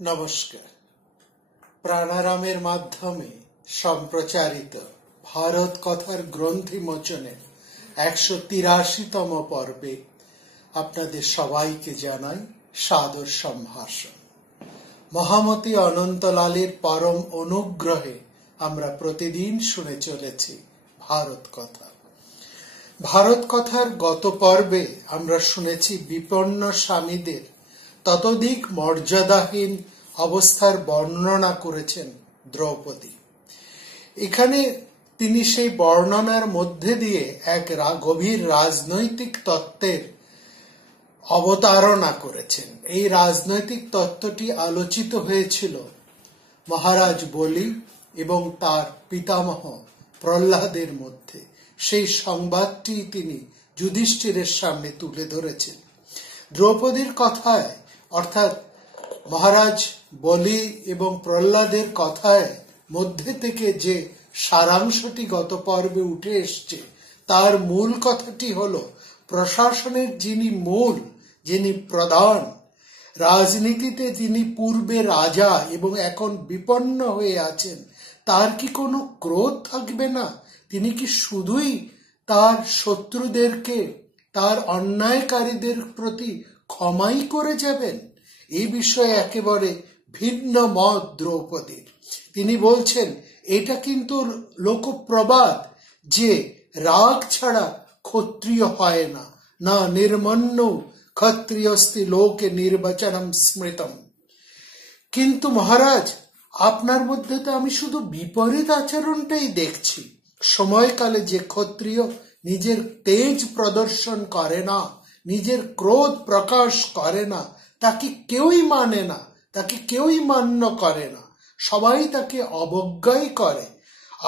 নমস্কার। প্রাণারামের মাধ্যমে সম্প্রচারিত ভারত কথার গ্রন্থি মোচনের 183তম পর্বে আপনাদের সবাইকে জানাই সাদর সম্ভাষণ। মহামতি অনন্তলালের পরম অনুগ্রহে আমরা প্রতিদিন শুনে চলেছি ভারত কথা। ভারত কথার গত পর্বে আমরা শুনেছি বিপন্ন স্বামীদের ততোধিক মর্যাদাহীন অবস্থার বর্ণনা করেছেন দ্রৌপদী। এখানে তিনি সেই বর্ণনার মধ্যে দিয়ে এক গভীর রাজনৈতিক তত্ত্বের অবতারণা করেছেন। এই রাজনৈতিক তত্ত্বটি আলোচিত হয়েছিল মহারাজ বলি এবং তার পিতামহ প্রহ্লাদের মধ্যে। সেই সংবাদটি তিনি যুধিষ্ঠিরের সামনে তুলে ধরেছেন। দ্রৌপদীর কথায় অর্থাৎ মহারাজ বলি এবং প্রহ্লাদের কথায় মধ্যে থেকে যে সারাংশটি গত পর্বে উঠে এসছে তার মূল কথাটি হলো প্রশাসনের যিনি মূল, যিনি প্রধান, রাজনীতিতে যিনি পূর্বে রাজা এবং এখন বিপন্ন হয়ে আছেন, তার কি কোনো ক্রোধ থাকবে না? তিনি কি শুধুই তার শত্রুদেরকে, তার অন্যায়কারীদের প্রতি ক্ষমাই করে যাবেন? এই বিষয়ে একেবারে ভিন্ন মত দ্রৌপদীর। তিনি বলছেন এটা কিন্তু লোকপ্রবাদ যে রাগ ছাড়া ক্ষত্রিয় হয় না, না নির্মন্ন ক্ষত্রিয়স্তি লোকে নির্বাচনম স্মৃতম। কিন্তু মহারাজ, আপনার মধ্যে তো আমি শুধু বিপরীত আচরণটাই দেখছি। সময়কালে যে ক্ষত্রিয় নিজের তেজ প্রদর্শন করে না, নিজের ক্রোধ প্রকাশ করে না, তাকে কেউই মানে না, তাকে কেউই মান্য করে না, সবাই তাকে অবজ্ঞাই করে।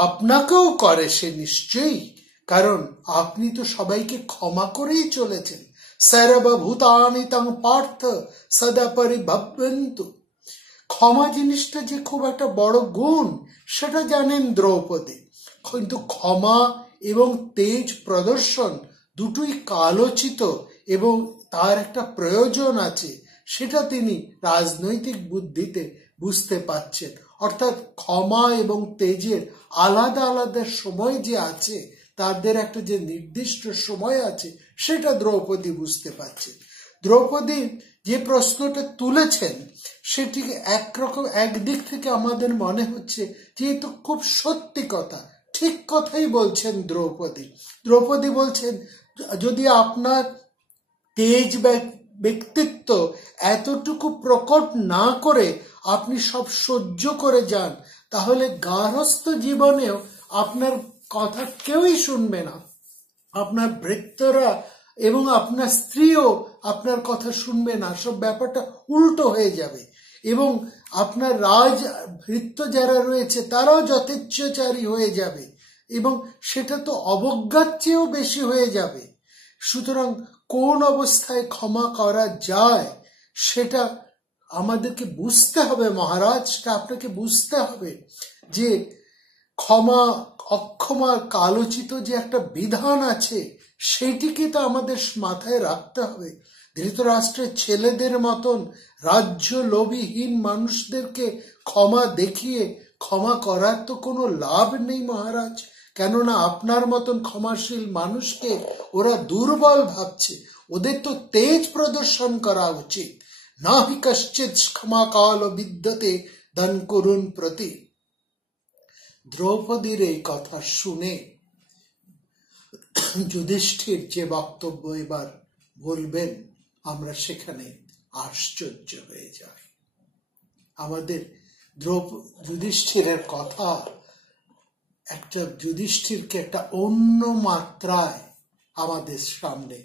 আপনাকেও করে সে নিশ্চয়ই, কারণ আপনি তো সবাইকে ক্ষমা করেই চলেছেন। সর্বভূতানি তং পার্থ সদা পরিভবন্তু। ক্ষমা জিনিসটা যে খুব একটা বড় গুণ সেটা জানেন দ্রৌপদী, কিন্তু ক্ষমা এবং তেজ প্রদর্শন দুটোই কালোচিত এবং তার একটা প্রয়োজন আছে, সেটা তিনি রাজনৈতিক বুদ্ধিতে বুঝতে পাচ্ছেন। অর্থাৎ ক্ষমা এবং তেজের আলাদা আলাদা সময় যে আছে, তাদের একটা যে নির্দিষ্ট সময় আছে, সেটা দ্রৌপদী বুঝতে পারছেন। দ্রৌপদী যে প্রশ্নটা তুলেছেন সেটি একদিক থেকে আমাদের মনে হচ্ছে যে এ তো খুব সত্যি কথা, ঠিক কথাই বলছেন দ্রৌপদী। দ্রৌপদী বলছেন যদি আপনার তেজ ব্যক্তিত্ব এতটুকু প্রকট না করে আপনি সব সহ্য করে যান, তাহলে গার্হস্থ জীবনেও আপনার কথা কেউই শুনবে না। আপনার ভৃত্যরা এবং আপনার স্ত্রীও আপনার কথা শুনবে না, সব ব্যাপারটা উল্টো হয়ে যাবে এবং আপনার ভৃত্য যারা রয়েছে তারাও যথেচ্ছাচারী হয়ে যাবে এবং সেটা তো অবজ্ঞার চেয়েও বেশি হয়ে যাবে। সুতরাং কোন অবস্থায় ক্ষমা করা যায় সেটা আমাদেরকে বুঝতে হবে মহারাজ, সেটা আপনাকে বুঝতে হবে যে ক্ষমা অক্ষমার কালোচিত যে একটা বিধান আছে সেইটিকে তো আমাদের মাথায় রাখতে হবে। ধৃতরাষ্ট্রের ছেলেদের মতন রাজ্য লোভীহীন মানুষদেরকে ক্ষমা দেখিয়ে ক্ষমা করার তো কোনো লাভ নেই মহারাজ, কেননা আপনার মতন ক্ষমাশীল মানুষকে ওরা দুর্বল ভাবছে। ওদের তো তেজ প্রদর্শন করা উচিত। না হি কশ্চিৎ ক্ষমা কাল বিদ্যতে দান করুন প্রতি। দ্রৌপদীর এই কথা শুনে যুধিষ্ঠির যে বক্তব্য এবার বলবেন আমরা সেখানে আশ্চর্য হয়ে যাই। আমাদের যুধিষ্ঠিরের কথা যুধিষ্ঠিরকে একটা অন্য মাত্রায় আমাদের সামনে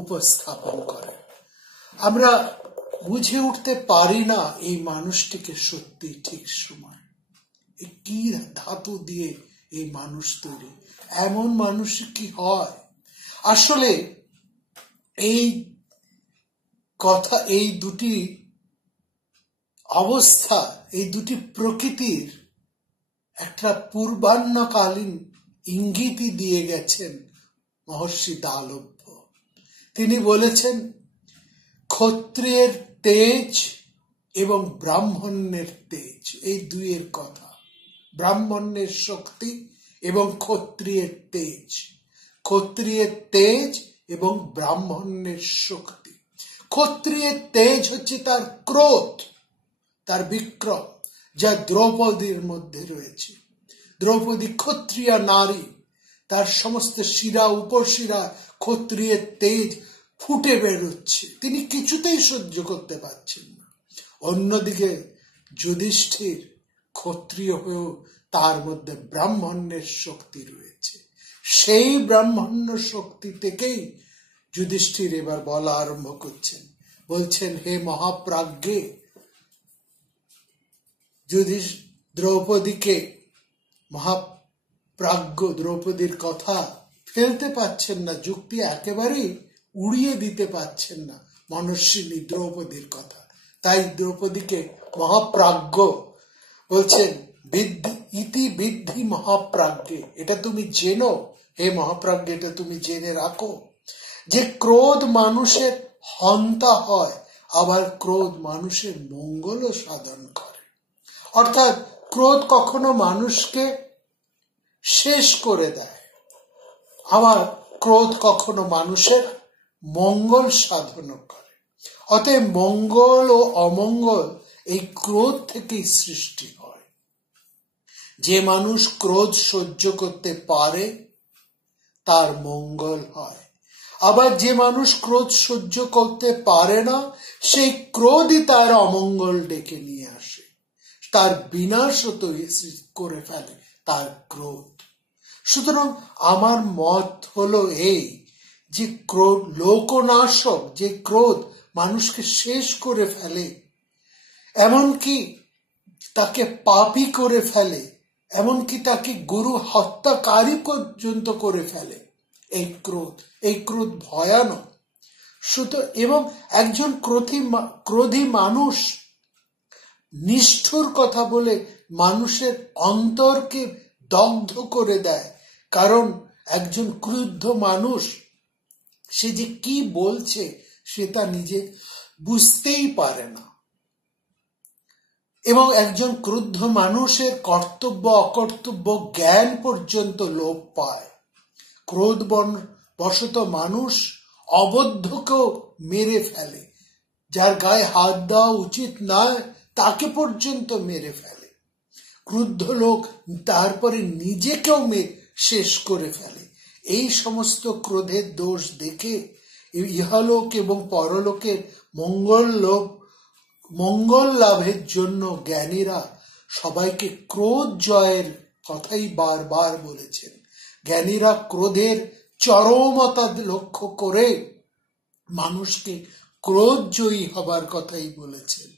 উপস্থাপন করে। আমরা বুঝে উঠতে পারি না এই মানুষটিকে সত্যি ঠিক সময় কি ধাতু দিয়ে এই মানুষ তৈরি, এমন মানুষ কি হয়? আসলে এই কথা, এই দুটি অবস্থা, এই দুটি প্রকৃতির একটা পূর্বাহ্নকালীন ইঙ্গিতই দিয়ে গেছেন মহর্ষি দালভ্য। তিনি বলেছেন ক্ষত্রিয়ের তেজ এবং ব্রাহ্মণ্যের তেজ, এই দুইয়ের কথা। ব্রাহ্মণ্যের শক্তি এবং ক্ষত্রিয়ের তেজ, ক্ষত্রিয়ের তেজ এবং ব্রাহ্মণ্যের শক্তি। ক্ষত্রিয়ের তেজ হচ্ছে তার ক্রোধ, তার বিক্রম, যা দ্রৌপদীর মধ্যে রয়েছে। দ্রৌপদী ক্ষত্রিয়া নারী, তার সমস্ত শিরা উপশিরা ক্ষত্রিয়ের তেজ ফুটে বেরোচ্ছে, তিনি কিছুতেই সহ্য করতে পারছেন না। অন্যদিকে যুধিষ্ঠির ক্ষত্রিয় হয়েও তার মধ্যে ব্রাহ্মণ্যের শক্তি রয়েছে। সেই ব্রাহ্মণ্য শক্তি থেকেই যুধিষ্ঠির এবার বলা আরম্ভ করছেন, বলছেন, হে মহাপ্রাজ্ঞে, দ্রৌপদীকে, মহাপ্রাজ্ঞ দ্রৌপদীর কথা ফেলতে পাচ্ছেন না, যুক্তি একেবারেই উড়িয়ে দিতে পাচ্ছেন না মনস্বিনী দ্রৌপদীর কথা। তাই দ্রৌপদীকে মহাপ্রাজ্ঞ বলছেন, ইতি বিদ্ধি মহাপ্রাজ্ঞে, এটা তুমি জেনো, হে মহাপ্রাজ্ঞে, এটা তুমি জেনে রাখো যে ক্রোধ মানুষের হন্তা হয়, আবার ক্রোধ মানুষের মঙ্গলও সাধন করে। অর্থাৎ ক্রোধ কখনো মানুষকে শেষ করে দেয়, আবার ক্রোধ কখনো মানুষের মঙ্গল সাধন করে। অতএব মঙ্গল ও অমঙ্গল এই ক্রোধ থেকেই সৃষ্টি হয়। যে মানুষ ক্রোধ সহ্য করতে পারে তার মঙ্গল হয়, আবার যে মানুষ ক্রোধ সহ্য করতে পারে না, সেই ক্রোধই তার অমঙ্গল ডেকে নিয়ে আসে, তার বিনাশও তৈরি করে ফেলে তার ক্রোধ। সুতরাং আমার মত হলো এই যে ক্রোধ লোকনাশক, যে ক্রোধ মানুষকে শেষ করে ফেলে, এমনকি তাকে পাপী করে ফেলে, এমনকি তাকে গুরু হত্যাকারী পর্যন্ত করে ফেলে, এই ক্রোধ ভয়ানক। এবং একজন ক্রোধী মানুষ নিষ্ঠুর কথা বলে মানুষের অন্তরকে দগ্ধ করে দেয়, কারণ একজন ক্রুদ্ধ মানুষ সে যে কি বলছে সে তা নিজে বুঝতেই পারে না, এবং একজন ক্রুদ্ধ মানুষের কর্তব্য অকর্তব্য জ্ঞান পর্যন্ত লোপ পায়। ক্রোধ বশত মানুষ অবদ্ধকেও মেরে ফেলে, যার গায়ে হাত দেওয়া উচিত নয় তাকে পর্যন্ত মেরে ফেলে। ক্রুদ্ধ লোক তারপরে নিজেকেও শেষ করে ফেলে। এই সমস্ত ক্রোধের দোষ দেখে ইহলোক এবং পরলোকের মঙ্গল লাভের জন্য জ্ঞানীরা সবাইকে ক্রোধ জয়ের কথাই বারবার বলেছেন। জ্ঞানীরা ক্রোধের চরমতা লক্ষ্য করে মানুষকে ক্রোধ জয়ী হবার কথাই বলেছেন।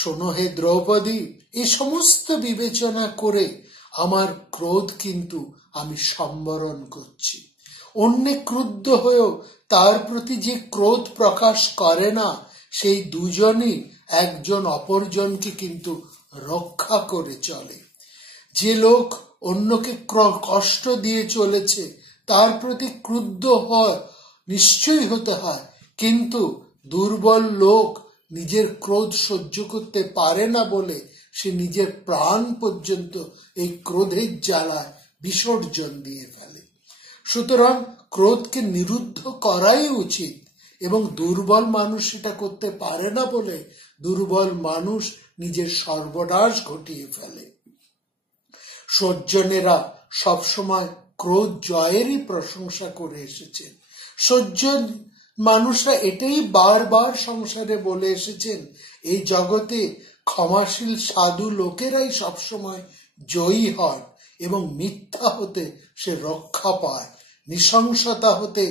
শোনো হে দ্রৌপদী, এই সমস্ত বিবেচনা করে আমার ক্রোধ কিন্তু আমি সম্বরণ করছি। অন্যে ক্রুদ্ধ হয়েও তার প্রতি যে ক্রোধ প্রকাশ করে না, সেই দুজনই একজন অপরজনকে কিন্তু রক্ষা করে চলে। যে লোক অন্যকে কষ্ট দিয়ে চলেছে তার প্রতি ক্রুদ্ধ হয় নিশ্চয়ই হতে হয়, কিন্তু দুর্বল লোক নিজের ক্রোধ সহ্য করতে পারে না বলে সে নিজের প্রাণ পর্যন্ত এই ক্রোধের জ্বালায় বিসর্জন দিয়ে ফেলে। সুতরাং ক্রোধকে নিরুদ্ধ করাই উচিত, এবং দুর্বল মানুষ সেটা করতে পারে না বলে দুর্বল মানুষ নিজের সর্বনাশ ঘটিয়ে ফেলে। সজ্জনেরা সবসময় ক্রোধ জয়েরই প্রশংসা করে এসেছেন। সজ্জন মানুষরা এটাই বারবার সংসারে বলে এসেছেন, এই জগতে ক্ষমাশীল সাধু লোকেরাই সবসময় জয়ী হন এবং মিথ্যা হতে সে রক্ষা পায়। নৃশংসতা হতে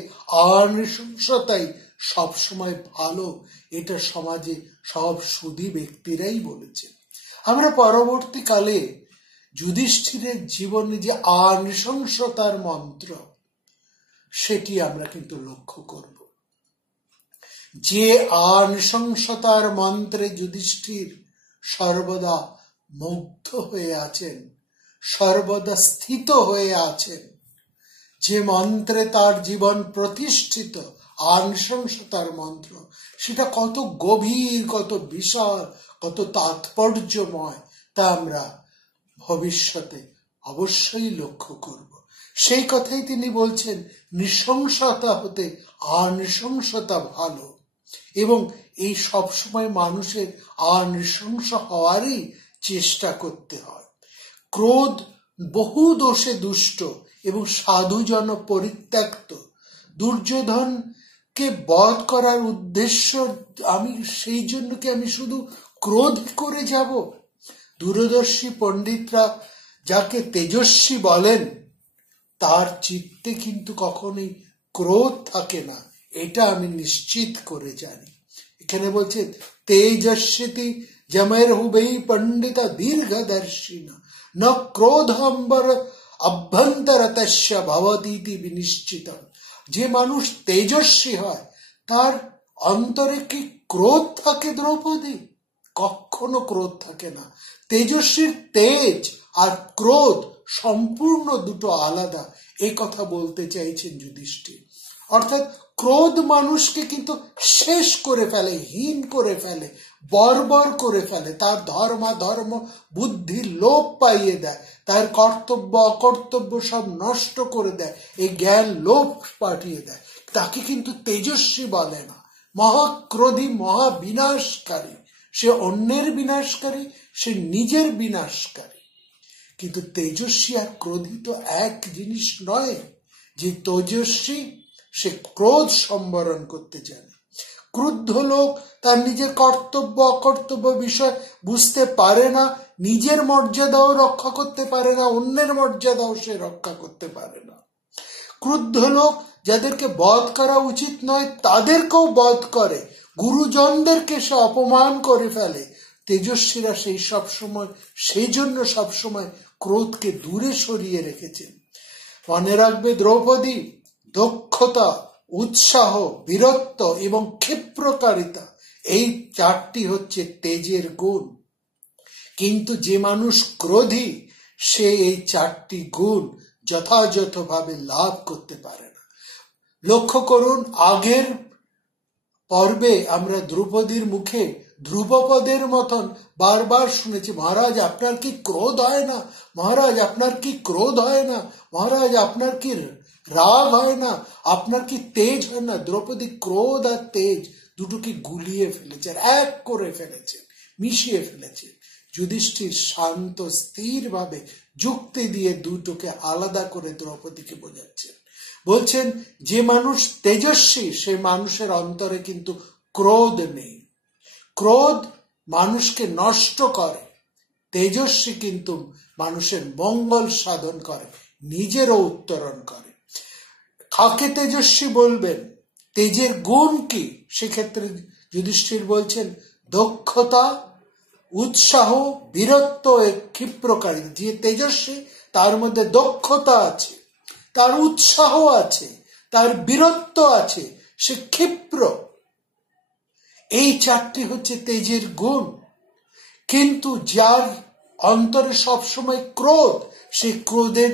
অনৃশংসতাই সবসময় ভালো, এটা সমাজে সব সুধী ব্যক্তিরাই বলেছে। আমরা পরবর্তীকালে যুধিষ্ঠিরের জীবনে যে অনৃশংসতার মন্ত্র, সেটি আমরা কিন্তু লক্ষ্য করব। যে অনৃশংসতার মন্ত্রে যুধিষ্ঠির সর্বদা মুগ্ধ হয়ে আছেন, সর্বদা স্থিত হয়ে আছেন, যে মন্ত্রে তার জীবন প্রতিষ্ঠিত, নৃশংসতার মন্ত্র, সেটা কত গভীর, কত বিশাল, কত তাৎপর্যময়, তা আমরা ভবিষ্যতে অবশ্যই লক্ষ্য করব। সেই কথাই তিনি বলছেন, নৃশংসতা হতে নৃশংসতা ভালো। এবং এই সবসময় মানুষের নৃশংস হওয়ারই চেষ্টা করতে হয়। ক্রোধ বহু দোষে দুষ্ট এবং সাধুজন পরিত্যক্ত। দুর্যোধনকে বধ করার উদ্দেশ্য সেই জন্য কি আমি শুধু ক্রোধ করে যাব? দূরদর্শী পণ্ডিতরা যাকে তেজস্বী বলেন, তার চিত্তে কিন্তু কখনোই ক্রোধ থাকে না, এটা আমি নিশ্চিত করে জানি। এখানে বলছে তেজস্বিতি জমের হুবেই পণ্ডিতা দীর্ঘদর্শিনা ন ক্রোধম্বর অভ্যন্তরতস্য ভবতীতি বিনিশ্চিত। যে মানুষ তেজস্বী হয়, তার অন্তরে কি ক্রোধ থাকে দ্রৌপদী? কখনো ক্রোধ থাকে না। তেজস্বীর তেজ আর ক্রোধ সম্পূর্ণ দুটো আলাদা, এই কথা বলতে চাইছেন যুধিষ্ঠির। অর্থাৎ ক্রোধ মানুষকে কিন্তু শেষ করে ফেলে, হীন করে ফেলে, বর্বর করে ফেলে, তার ধর্ম বুদ্ধি লোপ পাইয়ে দেয়, তার কর্তব্য অকর্তব্য সব নষ্ট করে দেয়, এই জ্ঞান লোপ পাঠিয়ে দেয়। তাকে কিন্তু তেজস্বী বলে না। মহাক্রোধী, মহাবিনাশকারী, সে অন্যের বিনাশকারী, সে নিজের বিনাশকারী। কিন্তু তেজস্বী আর ক্রোধী তো এক জিনিস নয়। যে তেজস্বী, সে ক্রোধ সম্বরণ করতে জানে। ক্রুদ্ধ লোক তার নিজের কর্তব্য অকর্তব্য বিষয় বুঝতে পারে না, নিজের মর্যাদাও রক্ষা করতে পারে না, অন্যের মর্যাদাও সে রক্ষা করতে পারে না। ক্রুদ্ধ লোক যাদেরকে বধ করা উচিত নয়, তাদেরকেও বধ করে, গুরুজনদেরকে সে অপমান করে ফেলে। তেজস্বীরা সেই জন্য সবসময় ক্রোধকে দূরে সরিয়ে রেখেছেন। মনে রাখবে দ্রৌপদী, দক্ষতা, উৎসাহ, বীরত্ব এবং ক্ষিপ্রকারিতা, এই চারটি হচ্ছে তেজের গুণ। কিন্তু যে মানুষ ক্রোধী, সে এই চারটি গুণ যথাযথভাবে লাভ করতে পারে না। লক্ষ্য করুন, আগের পর্বে আমরা দ্রৌপদীর মুখে ধ্রুবপদের মতন বারবার শুনেছি, মহারাজ আপনার কি ক্রোধ হয় না? মহারাজ আপনার কি ক্রোধ হয় না? মহারাজ আপনার কি রাগ হয় না? আপনার কি তেজ হয় না? দ্রৌপদী ক্রোধ আর তেজ দুটোকে গুলিয়ে ফেলেছে, এক করে ফেলেছে, মিশিয়ে ফেলেছে। যুধিষ্ঠির শান্ত স্থির ভাবে যুক্তি দিয়ে দুটোকে আলাদা করে দ্রৌপদীকে বোঝাচ্ছেন। বলছেন, যে মানুষ তেজস্বী, সে মানুষের অন্তরে কিন্তু ক্রোধ নেই। ক্রোধ মানুষকে নষ্ট করে, তেজস্বী কিন্তু মানুষের মঙ্গল সাধন করে, নিজেরও উত্তরণ করে। কাকে তেজস্বী বলবেন? তেজের গুণ কি? সেক্ষেত্রে যুধিষ্ঠির বলছেন, দক্ষতা, উৎসাহ, বীরত্ব, ক্ষিপ্রকারী। যে তেজস্বী, তার মধ্যে দক্ষতা আছে, তার উৎসাহ আছে, তার বীরত্ব আছে, সে ক্ষিপ্র। এই চারটি হচ্ছে তেজের গুণ। কিন্তু যার অন্তরে সবসময় ক্রোধ, সেই ক্রোধের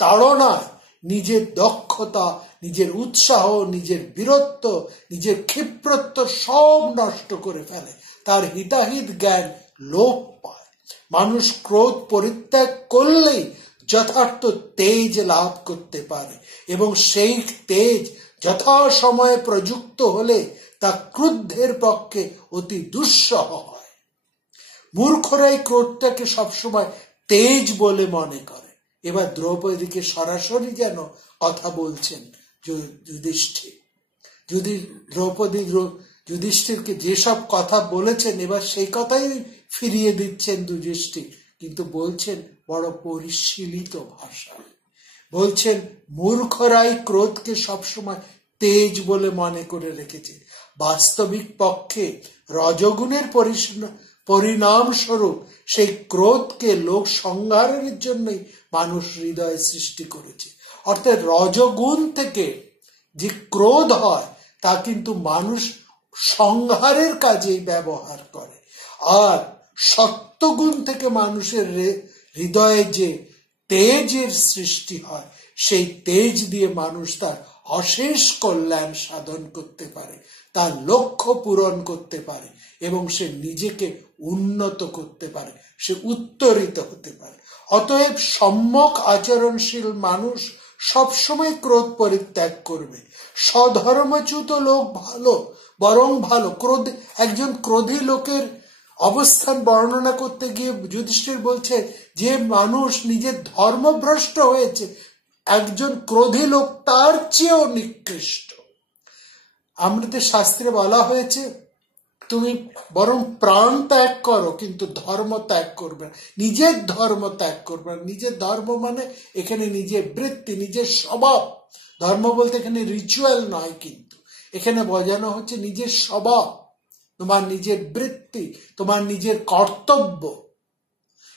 তাড়নায় নিজের দক্ষতা, নিজের উৎসাহ, নিজের বীরত্ব, নিজের ক্ষিপ্রত্ব সব নষ্ট করে ফেলে, তার হিতাহিত জ্ঞান লোপ পায়। মানুষ ক্রোধ পরিত্যাগ করলেই যথার্থ তেজ লাভ করতে পারে, এবং সেই তেজ যথাসময়ে প্রযুক্ত হলে তা ক্রুদ্ধের পক্ষে অতি দুঃসহ হয়। মূর্খরাই ক্রোধটাকে সবসময় তেজ বলে মনে করে। এবার দ্রৌপদীকে সরাসরি যেন কথা বলছেন যুধিষ্ঠির। যুধিষ্ঠিরকে যেসব কথা বলেছেন, এবার সেই কথাই ফিরিয়ে দিচ্ছেন যুধিষ্ঠির, কিন্তু বলছেন বড় পরিশীলিত ভাষা। বলছেন, মূর্খরাই ক্রোধকে সবসময় তেজ বলে মনে করে রেখেছে। বাস্তবিক পক্ষে রজগুণের পরিণাম স্বরূপ সেই ক্রোধকে লোক সংহারের জন্যই মানুষ হৃদয়ে সৃষ্টি করেছে। অর্থাৎ রজগুণ থেকে যে ক্রোধ হয়, তা কিন্তু মানুষ সংহারের কাজেই ব্যবহার করে। আর সত্যগুণ থেকে মানুষের হৃদয়ে যে তেজের সৃষ্টি হয়, সেই তেজ দিয়ে মানুষ তার অশেষ কল্যাণ সাধন করতে পারে, তার লক্ষ্য পূরণ করতে পারে এবং সে নিজেকে উন্নত করতে পারে, সে উত্তরিত হতে পারে। অতএব সম্যক আচরণশীল মানুষ সবসময় ক্রোধ পরিত্যাগ করবে। স্বধর্মচ্যুত লোক ভালো, বরং ভালো। একজন ক্রোধী লোকের অবস্থান বর্ণনা করতে গিয়ে যুধিষ্ঠির বলছে যে মানুষ নিজের ধর্মভ্রষ্ট হয়েছে, একজন ক্রোধী লোক তার চেয়েও নিকৃষ্ট। আমাদের শাস্ত্রে বলা হয়েছে তুমি বরং প্রাণ ত্যাগ করো, কিন্তু ধর্ম ত্যাগ করবে না, নিজের ধর্ম ত্যাগ করবে না। নিজের ধর্ম মানে এখানে নিজের বৃত্তি, নিজের স্বভাব। ধর্ম বলতে এখানে রিচুয়াল নয়, কিন্তু এখানে বোঝানো হচ্ছে নিজের স্বভাব, তোমার নিজের বৃত্তি, তোমার নিজের কর্তব্য।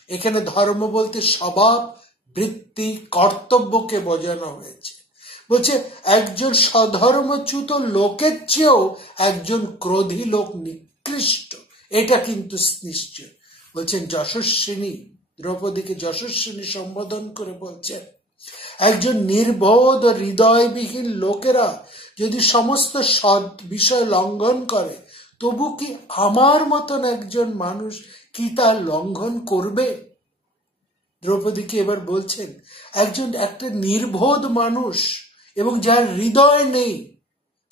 এখানে ধর্ম বলতে স্বভাব, বৃত্তি, কর্তব্যকে বোঝানো হয়েছে। বলছে একজন স্বধর্মচ্যুত লোকের চেয়েও একজন ক্রোধী লোক নিকৃষ্ট, এটা কিন্তু নিশ্চয়। বলছেন যশস্বিনী, দ্রৌপদীকে যশস্বিনী সম্বোধন করে বলছেন একজন নির্বোধ ও হৃদয়বিহীন লোকেরা যদি সমস্ত সৎ বিষয় লঙ্ঘন করে, তবু কি আমার মতন একজন মানুষ কি তার লঙ্ঘন করবে? দ্রৌপদীকে এবার বলছেন একটা নির্বোধ মানুষ এবং যার হৃদয় নেই।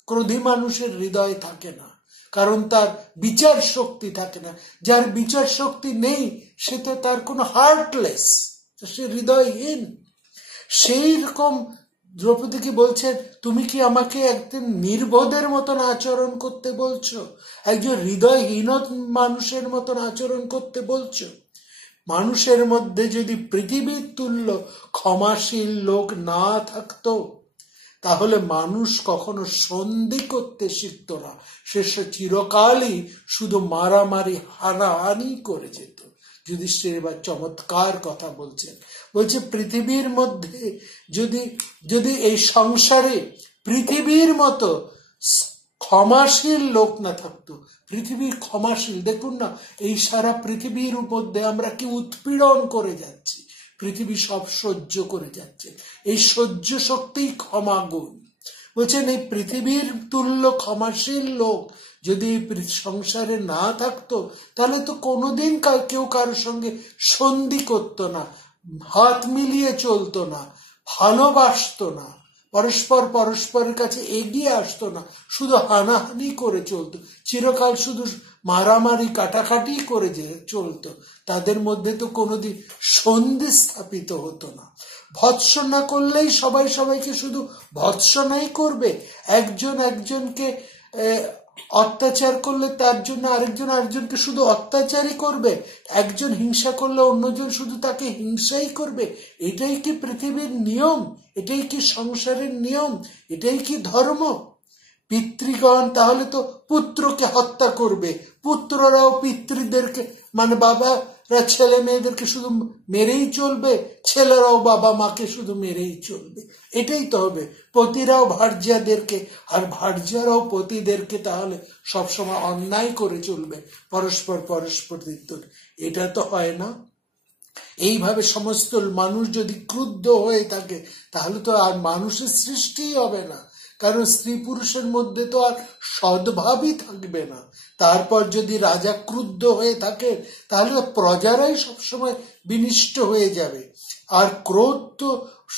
ক্রোধী মানুষের হৃদয় থাকে না, কারণ তার বিচার শক্তি থাকে না। যার বিচার শক্তি নেই সে তো তার কোনো হার্টলেস, সে হৃদয়হীন। সেই রকম দ্রৌপদীকে বলছেন তুমি কি আমাকে একজন নির্বোধের মতন আচরণ করতে বলছো, একজন হৃদয়হীন মানুষের মতন আচরণ করতে বলছো? মানুষের মধ্যে যদি পৃথিবীর তুল্য ক্ষমাশীল লোক না থাকতো, তাহলে মানুষ কখনো সন্ধি করতে শিখত না, সে চিরকালই শুধু মারামারি হানাহানি করে যেত। যুধিষ্ঠির এবার চমৎকার কথা বলছেন, বলছে পৃথিবীর মধ্যে যদি এই সংসারে পৃথিবীর মতো ক্ষমাশীল লোক না থাকতো, পৃথিবীর ক্ষমাশীল, দেখুন না এই সারা পৃথিবীর মধ্যে আমরা কি উৎপীড়ন করে যাচ্ছি, পৃথিবী সব সহ্য করে যাচ্ছে, এই সহ্য শক্তি ক্ষমা গুণ। বলছেন এই পৃথিবীর তুল্য ক্ষমাশীল লোক যদি সংসারে না থাকতো, তাহলে তো কোনোদিন কেউ কারোর সঙ্গে সন্ধি করতো না, হাত মিলিয়ে চলতো না, ভালোবাসতো না, পরস্পরের কাছে এগিয়ে আসতো না, শুধু হানাহানি করে চলতো, চিরকাল শুধু মারামারি কাটাকাটি করে চলতো। তাদের মধ্যে তো কোনোদিন সন্ধি স্থাপিত হতো না। ভৎসনা করলেই সবাই সবাইকে শুধু ভৎসনাই করবে, একজনকে অত্যাচার করলে তার জন্য আরেকজনকে শুধু অত্যাচারই করবে, একজন হিংসা করলে অন্যজন শুধু তাকে হিংসাই করবে। এটাই কি পৃথিবীর নিয়ম? এটাই কি সংসারের নিয়ম? এটাই কি ধর্ম? পিতৃগণ তাহলে তো পুত্রকে হত্যা করবে, পুত্ররাও পিতৃদেরকে মানে বাবারা ছেলে মেয়েদেরকে শুধু মেরেই চলবে, ছেলেরাও বাবা মাকে শুধু মেরেই চলবে। এটাই তো হবে। পতিরাও ভার্যাদেরকে আর ভার্যারাও পতিদেরকে তাহলে সবসময় অন্যায় করে চলবে, পরস্পর এটা তো হয় না। এইভাবে সমস্ত মানুষ যদি ক্রুদ্ধ হয়ে থাকে, তাহলে তো আর মানুষের সৃষ্টিই হবে না, কারণ স্ত্রী পুরুষের মধ্যে তো আর সদ্ভাবই থাকবে না। তারপর যদি রাজা ক্রুদ্ধ হয়ে থাকে, তাহলে প্রজারাই সবসময় বিনিষ্ট হয়ে যাবে। আর ক্রোধ তো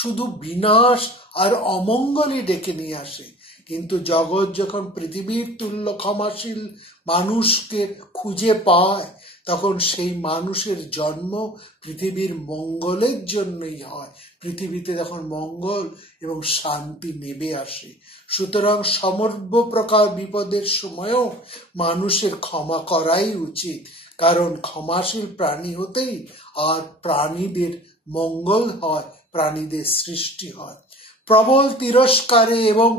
শুধু বিনাশ আর অমঙ্গলই ডেকে নিয়ে আসে। কিন্তু জগৎ যখন পৃথিবীর তুল্য ক্ষমাশীল মানুষকে খুঁজে পায়, তখন সেই মানুষের জন্ম পৃথিবীর মঙ্গলের জন্যই হয়। পৃথিবীতে যখন মঙ্গল এবং শান্তি নেমে আসে, সুতরাং সর্বপ্রকার বিপদের সময়ও মানুষের ক্ষমা করাই উচিত, কারণ ক্ষমাশীল প্রাণী হতেই আর প্রাণীদের মঙ্গল হয়, প্রাণীদের সৃষ্টি হয়। প্রবল তিরস্কারে এবং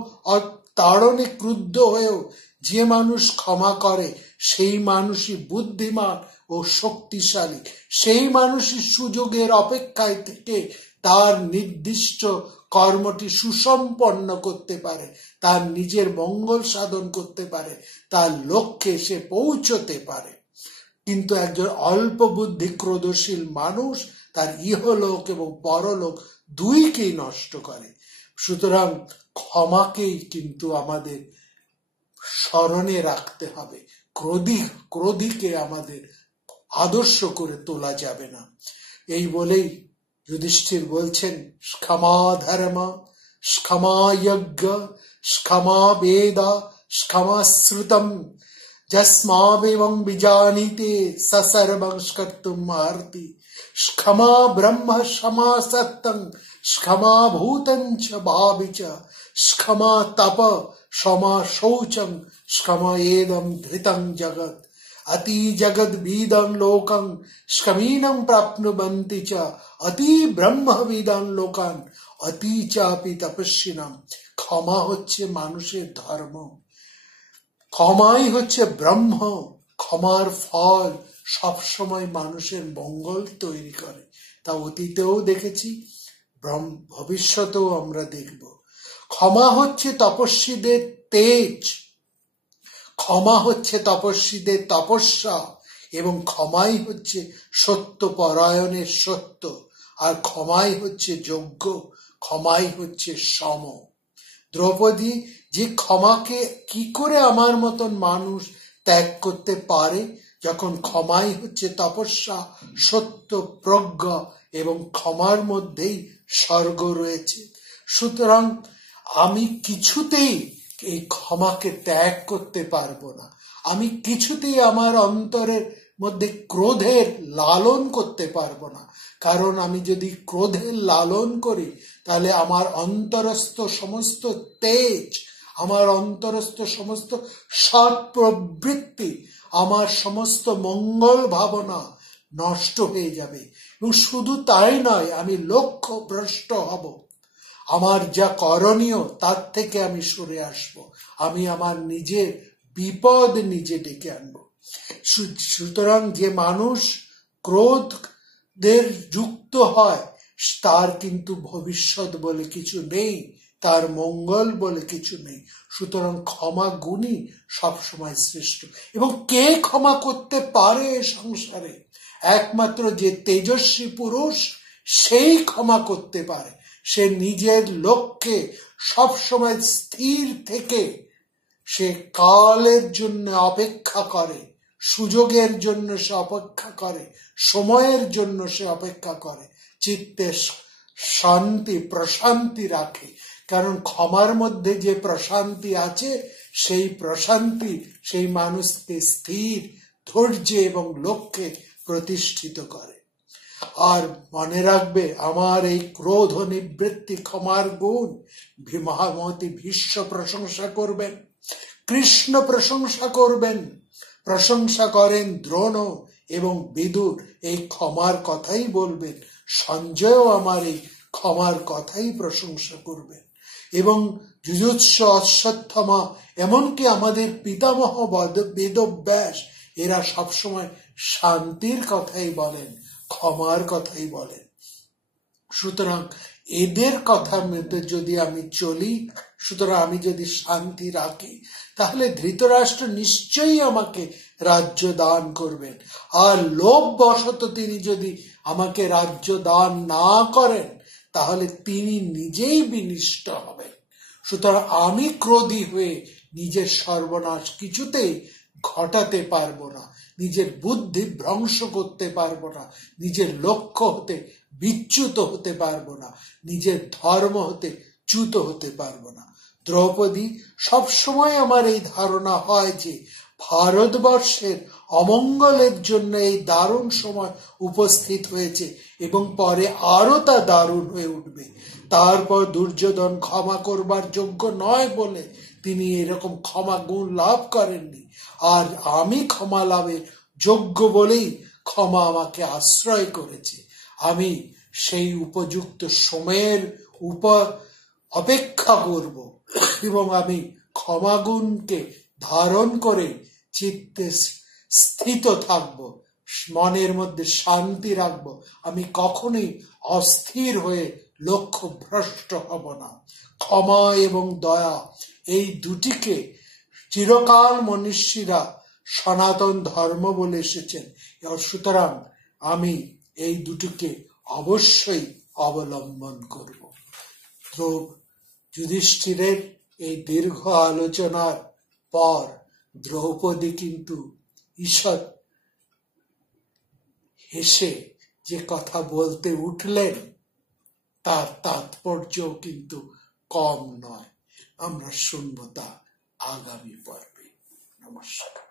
তাড়নে ক্রুদ্ধ হয়েও যে মানুষ ক্ষমা করে, সেই মানুষই বুদ্ধিমান ও শক্তিশালী। সেই মানুষই সুযোগের অপেক্ষায় থেকে তার নির্দিষ্ট কর্মটি সুসম্পন্ন করতে পারে, তার নিজের মঙ্গল সাধন করতে পারে, তার লক্ষ্যে সে পৌঁছতে পারে। কিন্তু একজন অল্প বুদ্ধি ক্রোধশীল মানুষ তার ইহলোক এবং পরলোক দুইকেই নষ্ট করে। সুতরাং ক্ষমাকেই কিন্তু আমাদের স্মরণে রাখতে হবে। ক্রোধীকে আমাদের আদর্শ করে তোলা যাবে না। এই বলেই যুধিষ্ঠির বলছেন, ক্ষমা ধর্ম, ক্ষমা যজ্ঞ, ক্ষমা বেদ, ক্ষমা শ্রুতম, যস্মাবেবং বিজানীতে স সর্বং কর্তুম অর্হতি। ক্ষমা ব্রহ্ম, ক্ষমা সত্যং, ক্ষমা ভূতং চ ভাবি চ, ক্ষমা তপ, ক্ষমা শৌচং, ক্ষমা এদং ধৃতং জগৎ। অতি জগদ্বিদং লোকং ক্ষমীনং প্রাপ্নুবন্তি চ, অতি ব্রহ্মবিদং লোকান অতি চাপি তপস্বিনাম। ক্ষমা হচ্ছে মানুষের ধর্ম, ক্ষমাই হচ্ছে ব্রহ্ম। ক্ষমার ফল সবসময় মানুষের মঙ্গল তৈরি করে, তা অতীতেও দেখেছি, ভবিষ্যতেও আমরা দেখব। ক্ষমা হচ্ছে তপস্বীদের তেজ, ক্ষমা হচ্ছে তপস্বীদের তপস্যা, এবং ক্ষমাই হচ্ছে সত্য পরায়ণের সত্য, আর ক্ষমাই হচ্ছে যজ্ঞ, ক্ষমাই হচ্ছে সম। দ্রৌপদী যে ক্ষমাকে কি করে আমার মতন মানুষ ত্যাগ করতে পারে, যখন ক্ষমাই হচ্ছে তপস্যা, সত্য, প্রজ্ঞা এবং ক্ষমার মধ্যেই স্বর্গ রয়েছে। সুতরাং আমি কিছুতেই এই ক্ষমাকে ত্যাগ করতে পারবো না। আমি কিছুতেই আমার অন্তরের মধ্যে ক্রোধের লালন করতে পারবো না, কারণ আমি যদি ক্রোধের লালন করি তাহলে আমার অন্তরস্থ সমস্ত তেজ, আমার অন্তরস্থ সমস্ত সৎ প্রবৃত্তি, আমার সমস্ত মঙ্গল ভাবনা নষ্ট হয়ে যাবে। এবং শুধু তাই নয়, আমি লক্ষ্য ভ্রষ্ট হব, আমার যা করণীয় তার থেকে আমি সরে আসব, আমি আমার নিজের বিপদ নিজে ডেকে আনব। সুতরাং যে মানুষ ক্রোধের যুক্ত হয় তার কিন্তু ভবিষ্যৎ বলে কিছু নেই, তার মঙ্গল বলে কিছু নেই। সুতরাং ক্ষমা গুণই সবসময় শ্রেষ্ঠ। এবং কে ক্ষমা করতে পারে সংসারে? একমাত্র যে তেজস্বী পুরুষ, সেই ক্ষমা করতে পারে। সে নিজের লক্ষ্যে সবসময় স্থির থেকে সে কালের জন্য অপেক্ষা করে, সুযোগের জন্য সে অপেক্ষা করে, সময়ের জন্য সে অপেক্ষা করে, চিত্তে শান্তি প্রশান্তি রাখে। কারণ ক্ষমার মধ্যে যে প্রশান্তি আছে, সেই প্রশান্তি সেই মানুষকে স্থির, ধৈর্য এবং লক্ষ্যে প্রতিষ্ঠিত করে। আর মনে রাখবে, আমার এই ক্রোধ নিবৃত্তি ক্ষমার গুণ মহামতি ভীষ্ম প্রশংসা করবেন, কৃষ্ণ প্রশংসা করবেন, প্রশংসা করেন দ্রোণ এবং বিদুর এই ক্ষমার কথাই বলবেন। সঞ্জয়ও আমার এই ক্ষমার কথাই প্রশংসা করবেন। এবং যুযুৎস, অশ্বত্থামা, এমনকি আমাদের পিতামহ বেদব্যাস, এরা সবসময় শান্তির কথাই বলেন, ক্ষমার কথাই বলেন। সুতরাং এদের কথা মধ্যে যদি আমি চলি, সুতরাং আমি যদি শান্তি রাখি, তাহলে ধৃতরাষ্ট্র নিশ্চয়ই আমাকে রাজ্য দান করবেন। আর লোভবশত তিনি যদি আমাকে রাজ্য দান না করেন, তাহলে তিনি নিজেই বিনিষ্ট হবেন। সুতরাং আমি ক্রোধী হয়ে নিজের সর্বনাশ কিছুতেই ঘটাতে পারবো না, নিজের বুদ্ধি ভ্রংশ করতে পারবো না, নিজের লক্ষ্য হতে বিচ্যুত হতে পারবো না, নিজের ধর্ম হতে চ্যুত হতে পারবো না। দ্রৌপদী, সবসময় আমার এই ধারণা হয় যে ভারতবর্ষের অমঙ্গলের জন্য এই দারুণ সময় উপস্থিত হয়েছে এবং পরে আরো তা দারুণ হয়ে উঠবে। তারপর দুর্যোধন ক্ষমা করবার যোগ্য নয় বলে তিনি এরকম ক্ষমা গুণ লাভ করেননি, আর আমি ক্ষমা লাভের যোগ্য বলেই ক্ষমা আমাকে আশ্রয় করেছে। আমি সেই উপযুক্ত সময়ের অপেক্ষা করব এবং আমি ক্ষমাগুণকে ধারণ করে চিত্তে স্থিত থাকব, মনের মধ্যে শান্তি রাখব। আমি কখনোই অস্থির হয়ে লক্ষ্য ভ্রষ্ট হব না। ক্ষমা এবং দয়া, এই দুটিকে চিরকাল মনীষীরা সনাতন ধর্ম বলে এসেছেন। সুতরাং আমি এই দুটিকে অবশ্যই অবলম্বন করব। যুধিষ্ঠিরের এই দীর্ঘ আলোচনার পর দ্রৌপদী কিন্তু ঈষৎ হেসে যে কথা বলতে উঠলেন তার তাৎপর্য কিন্তু কম নয়। আমরা শুনব তা আগামী পর্বে। নমস্কার।